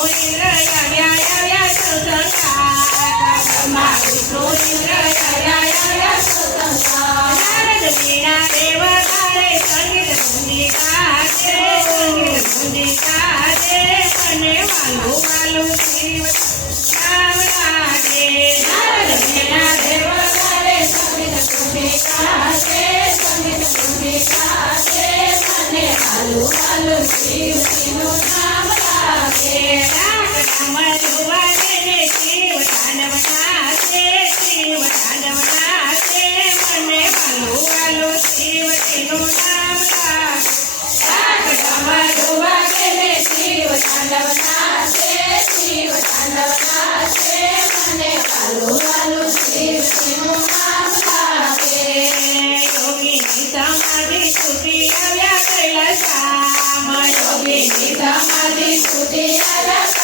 कया सुर कया सुर किया देवकारे सुरित कुमिका केले पाल शामारे धार मेळा देव सुनी समीर कुमिकाचे सुने Yeah. ¡Mayo, mi hijita, madre